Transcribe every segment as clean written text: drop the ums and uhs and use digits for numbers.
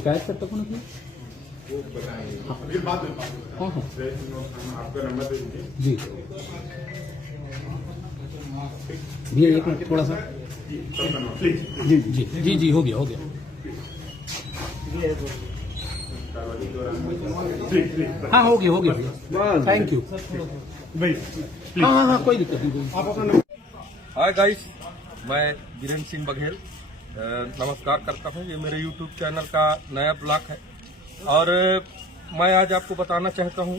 शिकायत करता कौन है वो बताएंगे फिर बाद में हाँ हाँ आपका नंबर दे दीजिए जी भैया एक मिनट थोड़ा सा प्लीज जी जी जी जी हो गया हाँ हो गया भैया थैंक यू भाई हाँ हाँ हाँ कोई दिक्कत नहीं हाय गाइस, मैं वीरेंद्र सिंह बघेल नमस्कार करता हूँ। ये मेरे YouTube चैनल का नया ब्लॉग है और मैं आज आपको बताना चाहता हूँ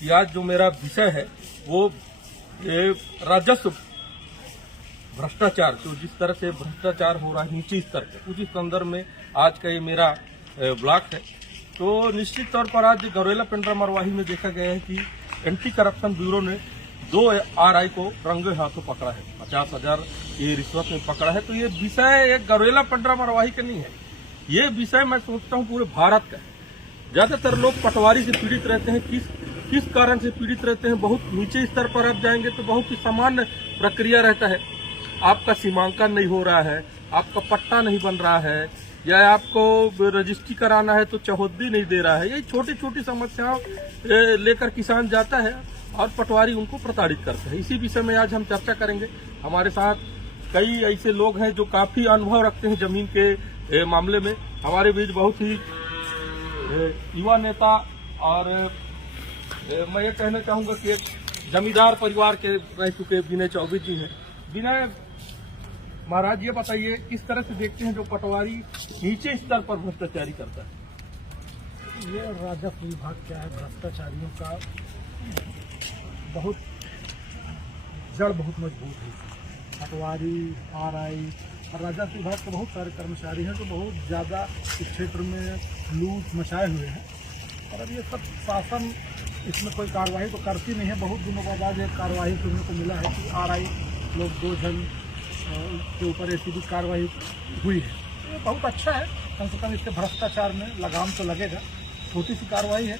कि आज जो मेरा विषय है वो ये राजस्व भ्रष्टाचार, जो जिस तरह से भ्रष्टाचार हो रहा है नीचे स्तर पे, उसी संदर्भ में आज का ये मेरा ब्लॉग है। तो निश्चित तौर पर आज गौरेला पेंड्रा मरवाही में देखा गया है कि एंटी करप्शन ब्यूरो ने 2 RI को रंगे हाथों पकड़ा है, 50,000 ये रिश्वत में पकड़ा है। तो ये विषय एक गौरेला पेंड्रा मरवाही का नहीं है, ये विषय मैं सोचता हूँ पूरे भारत का है। ज्यादातर लोग पटवारी से पीड़ित रहते हैं। किस कारण से पीड़ित रहते हैं? बहुत नीचे स्तर पर आप जाएंगे तो बहुत ही सामान्य प्रक्रिया रहता है। आपका सीमांकन नहीं हो रहा है, आपका पट्टा नहीं बन रहा है, या आपको रजिस्ट्री कराना है तो चौहद्दी नहीं दे रहा है। यही छोटी छोटी समस्याओं लेकर किसान जाता है और पटवारी उनको प्रताड़ित करते हैं। इसी विषय में आज हम चर्चा करेंगे। हमारे साथ कई ऐसे लोग हैं जो काफी अनुभव रखते हैं जमीन के मामले में। हमारे बीच बहुत ही युवा नेता और मैं ये कहना चाहूंगा कि एक जमींदार परिवार के रह चुके विनय चौबे जी हैं। विनय महाराज, ये बताइए किस तरह से देखते हैं जो पटवारी नीचे स्तर पर भ्रष्टाचारी करता है? ये राजस्व विभाग क्या है, भ्रष्टाचारियों का बहुत जड़ बहुत मजबूत है। पटवारी, RI और राजस्व विभाग के बहुत सारे कर्मचारी हैं जो बहुत ज़्यादा इस क्षेत्र में लूट मचाए हुए हैं। और अब ये सब शासन इसमें कोई कार्रवाई तो करती नहीं है। बहुत दिनों बाद आज एक कार्रवाई सुनने को मिला है कि RI लोग 2 जन के ऊपर ऐसी भी कार्रवाई हुई है। ये बहुत अच्छा है, कम से कम इससे भ्रष्टाचार में लगाम तो लगेगा। छोटी सी कार्रवाई है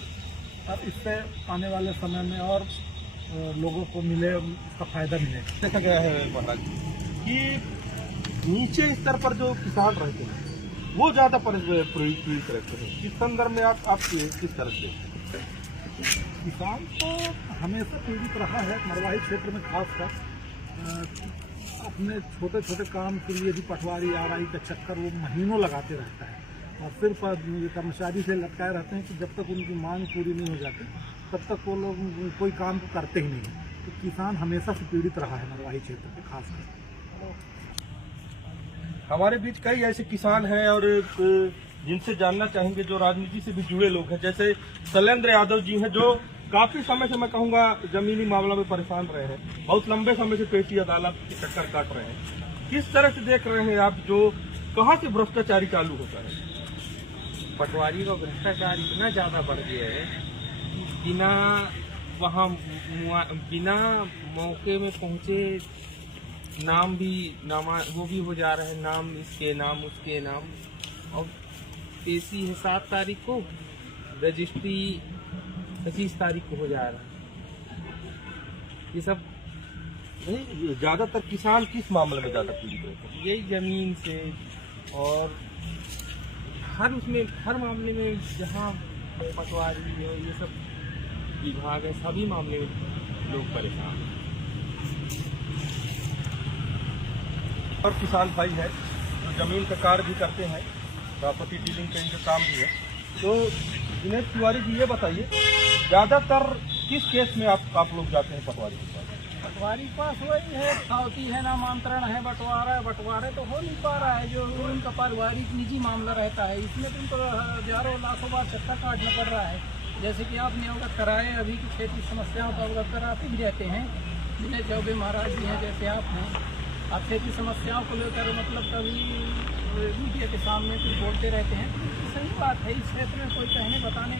और इससे आने वाले समय में और लोगों को मिले, उसका फायदा मिलेगा। देखा गया है महाराज कि नीचे स्तर पर जो किसान रहते हैं वो ज्यादा पीड़ित रहते हैं। इस संदर्भ में आप किस तरह से? किसान तो हमेशा पीड़ित रहा है मरवाही क्षेत्र में, खासकर अपने छोटे छोटे काम के लिए भी पटवारी, RI का चक्कर वो महीनों लगाते रहता है और सिर्फ कर्मचारी से लटकाए रहते हैं कि जब तक उनकी मांग पूरी नहीं हो जाती तब तक वो लोग कोई काम तो करते ही नहीं है। तो किसान हमेशा से पीड़ित रहा है मरवाही क्षेत्र में खासकर। हमारे बीच कई ऐसे किसान हैं और जिनसे जानना चाहेंगे जो राजनीति से भी जुड़े लोग हैं, जैसे शैलेंद्र यादव जी हैं जो काफी समय से मैं कहूंगा जमीनी मामला में परेशान रहे हैं, बहुत लंबे समय से पेटी अदालत के चक्कर काट रहे हैं। किस तरह से देख रहे हैं आप जो कहां से भ्रष्टाचारी चालू होता है? पटवारी का भ्रष्टाचार इतना ज्यादा बढ़ गया है कि बिना मौके में पहुंचे नाम भी वो भी हो जा रहे हैं, नाम इसके नाम उसके नाम, और पेशी है 7 तारीख को, रजिस्ट्री 25 तारीख को हो जा रहा है। ये सब नहीं, ज्यादातर किसान किस मामले में ज्यादा पीड़ित होते हैं? यही जमीन से और हर मामले में जहाँ पटवारी और ये सब विभाग है, सभी मामले में लोग परेशान हैं। और किसान भाई है जो जमीन का कार्य भी करते हैं, प्रॉपर्टी डीलिंग का इनका काम भी है। तो दिनेश तिवारी जी, ये बताइए ज्यादातर किस केस में आप लोग जाते हैं पटवारी के पास? पटवारी के पास वही है, खावती है, नामांतरण है, बंटवारा तो हो नहीं पा रहा है, जो उनका पारिवारिक निजी मामला रहता है। इसमें तो उनको हजारों लाखों बार चक्कर काटना पड़ रहा है। जैसे कि आपने अवगत कराए, अभी की क्षेत्रीय समस्याओं को अवगत कराते भी रहते हैं। विनय चौबे महाराज जी हैं, जैसे आप हैं, आप क्षेत्रीय समस्याओं को लेकर मतलब कभी मीडिया के सामने कुछ बोलते रहते हैं। तो सही बात है, इस क्षेत्र में कोई कहने बताने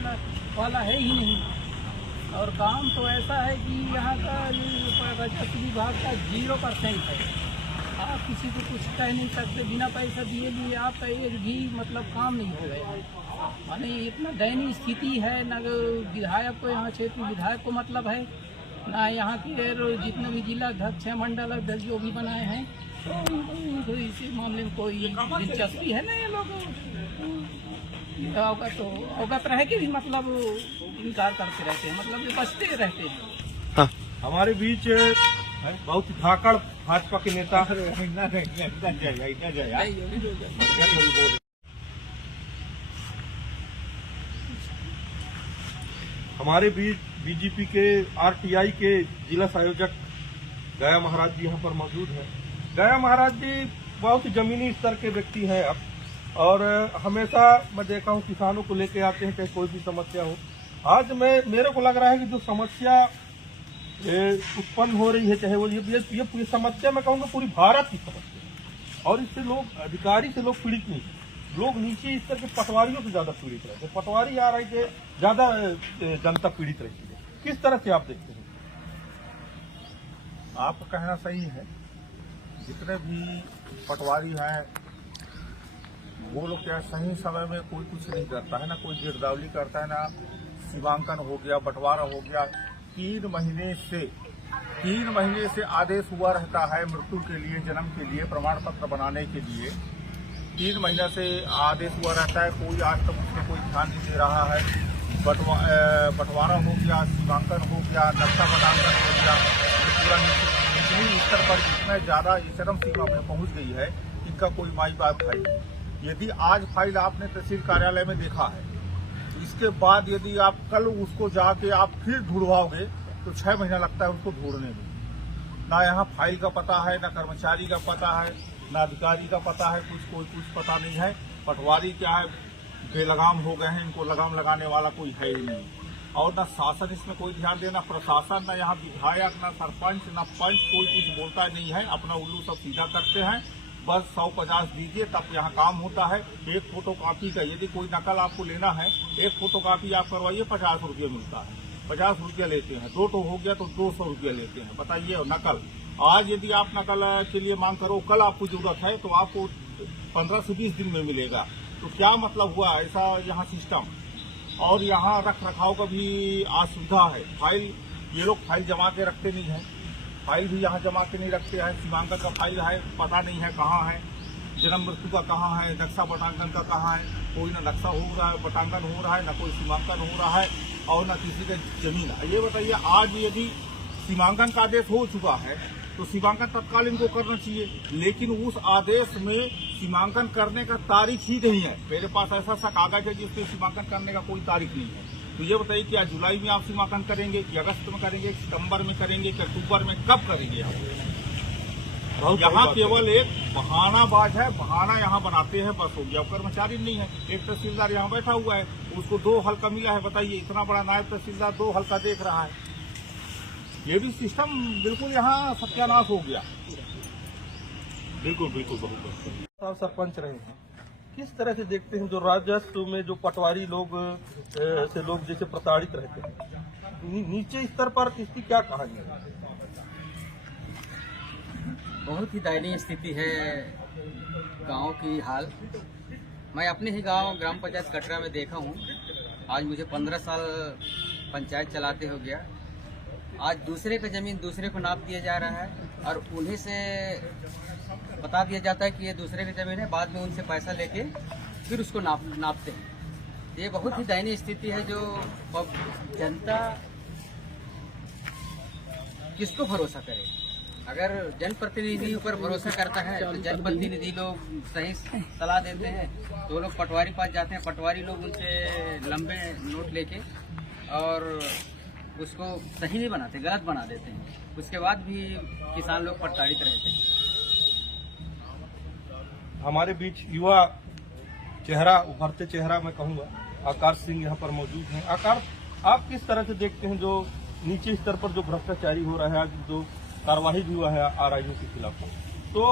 वाला है ही नहीं। और काम तो ऐसा है कि यहाँ का राजस्व विभाग का 0% है। आप किसी को कुछ कह नहीं सकते, बिना पैसा दिए भी आपका एक भी मतलब काम नहीं हो गया। माने इतना दयनीय स्थिति है, न विधायक को, यहाँ क्षेत्रीय विधायक को मतलब है, ना यहाँ के जितने भी जिला अध्यक्ष हैं, मंडल अध्यक्ष जो भी बनाए हैं, तो इसी मामले में कोई दिलचस्पी है ना ये लोग। अवगत रहे कि भी मतलब इनकार करते रहते हैं, मतलब ये बचते रहते हैं। हमारे बीच बहुत धाकड़ भाजपा के नेता हमारे बीच बीजेपी के आरटीआई के जिला संयोजक गया महाराज जी यहाँ पर मौजूद हैं। गया महाराज जी बहुत जमीनी स्तर के व्यक्ति हैं अब, और हमेशा मैं देखा हूँ किसानों को लेके आते हैं, चाहे कोई भी समस्या हो। आज मेरे को लग रहा है कि जो समस्या उत्पन्न हो रही है, चाहे वो ये समस्या मैं कहूँगा पूरी भारत की समस्या है, और इससे लोग अधिकारी से लोग पीड़ित नहीं, लोग नीचे स्तर के पटवारियों से ज्यादा पीड़ित रहते हैं। पटवारी आ रहे थे, ज्यादा जनता पीड़ित रहती है। किस तरह से आप देखते हैं? आपका कहना सही है। जितने भी पटवारी हैं वो लोग क्या सही समय में कोई कुछ नहीं करता है, ना कोई गिरदावली करता है, ना सीमांकन हो गया, बंटवारा हो गया। 3 महीने से आदेश हुआ रहता है मृत्यु के लिए, जन्म के लिए, प्रमाण पत्र बनाने के लिए 3 महीना से आदेश हुआ रहता है। कोई आज तक उसमें कोई ध्यान नहीं दे रहा है। बंटवारा हो गया, सीमांकन हो गया, नक्शा बनांकन हो गया, पूरा निचली स्तर पर इतना ज्यादा चरम सीमा में पहुंच गई है, इनका कोई माई बाप है नहीं। यदि आज फाइल आपने तहसील कार्यालय में देखा है, इसके बाद यदि आप कल उसको जाके आप फिर ढूंढवाओगे तो 6 महीना लगता है उसको ढूंढने में। ना यहाँ फाइल का पता है, ना कर्मचारी का पता है, ना अधिकारी का पता है, कुछ पता नहीं है। पटवारी क्या है, बेलगाम हो गए हैं, इनको लगाम लगाने वाला कोई है ही नहीं। और ना शासन इसमें कोई ध्यान देना, प्रशासन, ना यहाँ विधायक, ना सरपंच, ना पंच, कोई कुछ बोलता नहीं है। अपना उल्लू सब सीधा करते हैं। बस 150 दीजिए तब यहाँ काम होता है। एक फोटोकॉपी का यदि कोई नकल आपको लेना है, एक फोटोकॉपी आप करवाइए, 50 रुपये मिलता है, 50 रुपया लेते हैं। 2 हो गया तो 200 रुपया लेते हैं। बताइए नकल। आज यदि आप नकल के लिए मांग करो, कल आपको जरूरत है तो आपको 15 से 20 दिन में मिलेगा। तो क्या मतलब हुआ ऐसा यहाँ सिस्टम। और यहाँ रख रखाव का भी असुविधा है। फाइल ये लोग फाइल जमा के रखते नहीं है, फाइल भी यहाँ जमा के नहीं रखते हैं। सीमांकन का फाइल है, पता नहीं है कहाँ है, जन्म मृत्यु का कहाँ है, नक्शा बटांकन का कहाँ है। कोई ना नक्शा हो रहा है, बटांकन हो रहा है, ना कोई सीमांकन हो रहा है, और ना किसी का जमीन है। ये बताइए, आज यदि सीमांकन का आदेश हो चुका है तो सीमांकन तत्काल इनको करना चाहिए, लेकिन उस आदेश में सीमांकन करने का तारीख ही नहीं है। मेरे पास ऐसा सा कागज है जिसपे सीमांकन करने का कोई तारीख नहीं है। तो ये बताइए, क्या जुलाई में आप सीमांकन करेंगे, कि अगस्त में करेंगे, सितंबर में करेंगे, कि अक्टूबर में, कब करेंगे आप? यहाँ केवल एक बहानाबाज है, बहाना यहाँ बनाते हैं, बस हो गया। कर्मचारी नहीं है। एक तहसीलदार यहाँ बैठा हुआ है, उसको 2 हल्का मिला है। बताइए, इतना बड़ा नायब तहसीलदार 2 हल्का देख रहा है। ये भी सिस्टम बिल्कुल यहाँ सत्यानाश हो गया। बिल्कुल बहुत सरपंच रहे हैं, किस तरह से देखते हैं जो राजस्व में जो पटवारी लोग से लोग जैसे प्रताड़ित रहते हैं, नीचे स्तर पर इसकी क्या कहानी है? बहुत ही दयनीय स्थिति है गांव की हाल। मैं अपने ही गांव ग्राम पंचायत कटरा में देखा हूं। आज मुझे 15 साल पंचायत चलाते हो गया। आज दूसरे का जमीन दूसरे को नाप दिया जा रहा है, और उन्हीं से बता दिया जाता है कि ये दूसरे की जमीन है। बाद में उनसे पैसा लेके फिर उसको नापते हैं। ये बहुत ही दयनीय स्थिति है। जो जनता किसको भरोसा करे? अगर जनप्रतिनिधि ऊपर भरोसा करता है तो जनप्रतिनिधि लोग सही सलाह देते हैं, तो लोग पटवारी पास जाते हैं। पटवारी लोग उनसे लंबे नोट लेके और उसको सही नहीं बनाते, गलत बना देते हैं। उसके बाद भी किसान लोग प्रताड़ित रहते हैं। हमारे बीच युवा चेहरा, उभरते चेहरा मैं कहूँगा, आकाश सिंह यहाँ पर मौजूद हैं। आकाश, आप किस तरह से देखते हैं जो नीचे स्तर पर जो भ्रष्टाचारी हो रहा है, आज जो कार्यवाही भी हुआ है आरआईओ के खिलाफ, तो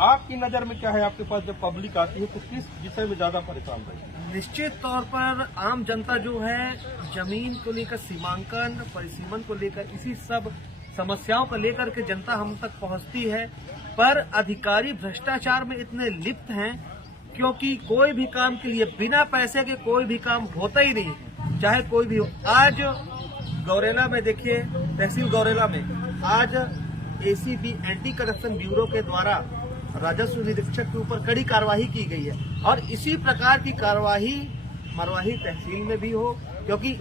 आपकी नजर में क्या है? आपके पास जब पब्लिक आती है तो किस विषय में ज्यादा परेशान रहती है? निश्चित तौर पर आम जनता जो है जमीन को लेकर, सीमांकन, परिसीमन को लेकर, इसी सब समस्याओं को लेकर के जनता हम तक पहुंचती है। पर अधिकारी भ्रष्टाचार में इतने लिप्त हैं, क्योंकि कोई भी काम के लिए बिना पैसे के कोई भी काम होता ही नहीं है, चाहे कोई भी हो। आज गौरेला में देखिए, तहसील गौरेला में आज एसीबी एंटी करप्शन ब्यूरो के द्वारा राजस्व निरीक्षक के ऊपर कड़ी कार्रवाई की गई है, और इसी प्रकार की कार्रवाई मरवाही तहसील में भी हो, क्योंकि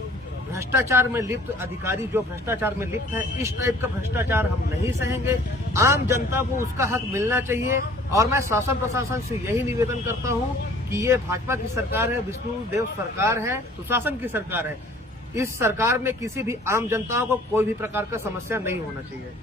भ्रष्टाचार में लिप्त अधिकारी जो भ्रष्टाचार में लिप्त है, इस टाइप का भ्रष्टाचार हम नहीं सहेंगे। आम जनता को उसका हक मिलना चाहिए। और मैं शासन प्रशासन से यही निवेदन करता हूं कि ये भाजपा की सरकार है, विष्णुदेव सरकार है, सुशासन की सरकार है। इस सरकार में किसी भी आम जनता को कोई भी प्रकार का समस्या नहीं होना चाहिए।